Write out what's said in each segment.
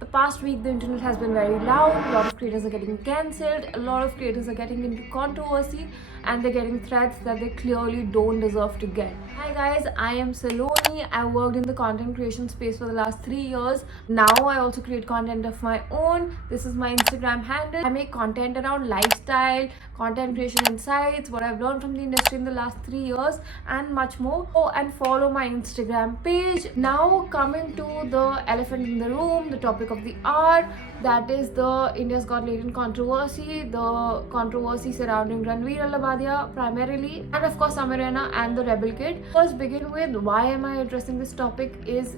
The past week, the internet has been very loud. A lot of creators are getting cancelled. A lot of creators are getting into controversy, and they're getting threats that they clearly don't deserve to get. Hi guys, I am Saloni. I worked in the content creation space for the last 3 years. Now I also create content of my own. This is my Instagram handle. I make content around lifestyle, content creation insights, what I've learned from the industry in the last 3 years, and much more. Oh, and follow my Instagram page. Now coming to the elephant in the room, the topic of the hour, that is the India's Got Talent controversy, the controversy surrounding Ranveer Allabadia primarily, and of course Samir Raina and the Rebel Kid. First begin with why am I addressing this topic is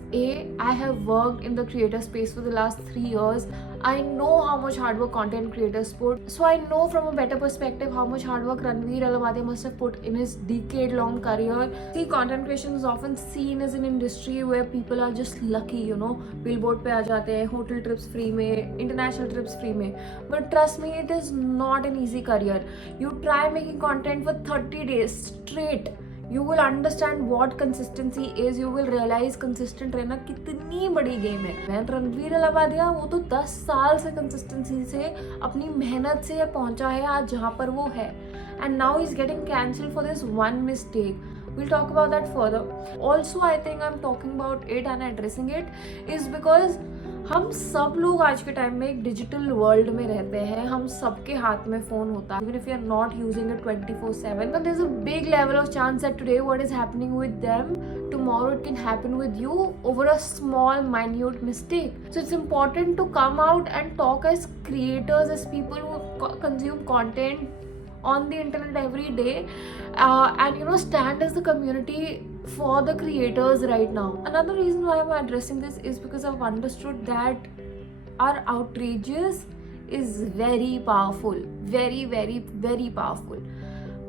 I have worked in the creator space for the last 3 years. I know how much hard work content creators put. So I know from a better perspective how much hard work Ranveer Allabadia must have put in his decade-long career. See, content creation is often seen as an industry where people are just lucky, you know. Billboard पे आ जाते हैं, hotel trips free में, international trips free में. But trust me, it is not an easy career. You try making content for 30 days straight. You will understand what consistency is. You will realize consistent रहना कितनी बड़ी game है. रणवीर अलाबादिया वो तो 10 साल से कंसिस्टेंसी से अपनी मेहनत से पहुंचा है आज जहाँ पर वो है. And now he's getting cancelled for this one mistake. We'll talk about that further. Also, I think I'm talking about it and addressing it is because हम सब लोग आज के टाइम में एक डिजिटल वर्ल्ड में रहते हैं. हम सबके हाथ में फोन होता है. Even if you are not using it 24/7, but there's a big level of chance that today what is happening with them, tomorrow it can happen with you over a small, minute mistake. So it's important to come out and talk as creators, as people who consume content on the internet every day, and you know, stand as the community for the creators right now. Another reason why I'm addressing this is because I've understood that our outrages is very powerful, very, very, very powerful.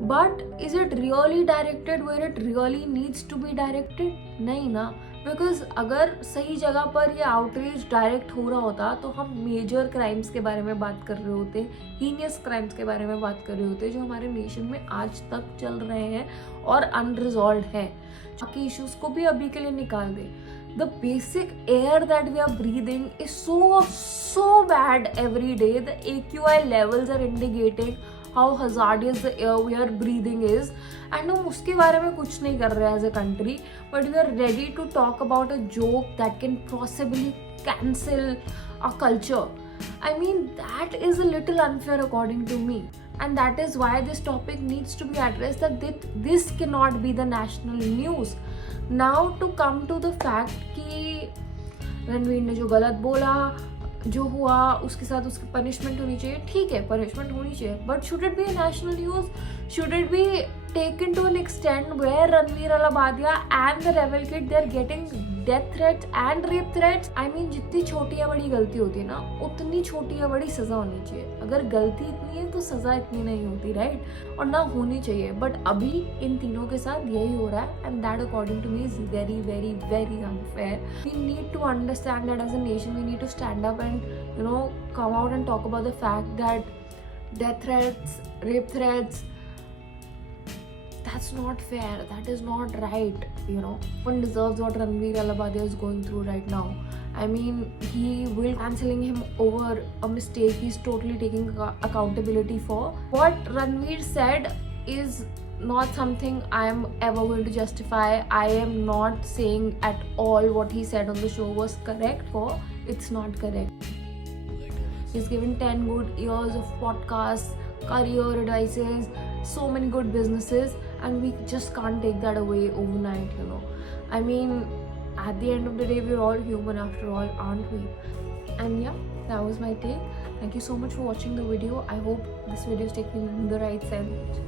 But is it really directed where it really needs to be directed? नहीं ना. Because अगर सही जगह पर ये outreach direct हो रहा होता तो हम मेजर क्राइम्स के बारे में बात कर रहे होते, हीनियस क्राइम्स के बारे में बात कर रहे होते जो हमारे नेशन में आज तक चल रहे हैं और अनरिजॉल्व हैं. बाकी इश्यूज को भी अभी के लिए निकाल दे. The basic air that we are breathing is so bad every day. The AQI levels are indicating how hazardous the air we are breathing is, and हम उसके बारे में कुछ नहीं कर रहे as a country, but we are ready to talk about a joke that can possibly cancel a culture. I mean, that is a little unfair according to me, and that is why this topic needs to be addressed, that this cannot be the national news. Now to come to the fact कि रणवीर ने जो गलत बोला, जो हुआ उसके साथ उसकी पनिशमेंट होनी चाहिए. ठीक है, पनिशमेंट होनी चाहिए, but should it be national news? Should it be taken to an extent where Ranveer Allabadia and the Rebel Kid, they're getting death threats and rape threats? I mean, जितनी छोटी या बड़ी गलती होती है ना, उतनी छोटी या बड़ी सजा होनी चाहिए. अगर गलती इतनी है तो सजा इतनी नहीं होती, राइट? और ना होनी चाहिए. बट अभी इन तीनों के साथ यही हो रहा है, and that according to me is very, very, very unfair. We need to understand that as a nation we need to stand up and, you know, come out and talk about the fact that death threats, rape threats, that's not fair. That is not right, you know. No one deserves what Ranveer Allabadia is going through right now. I mean, he will cancelling him over a mistake he's totally taking accountability for. What Ranveer said is not something I am ever going to justify. I am not saying at all what he said on the show was correct, for it's not correct. He's given 10 good years of podcasts, career advices, so many good businesses, and we just can't take that away overnight, you know. I mean, at the end of the day, we're all human after all, aren't we? And yeah, that was my take. Thank you so much for watching the video. I hope this video is taken in the right sense.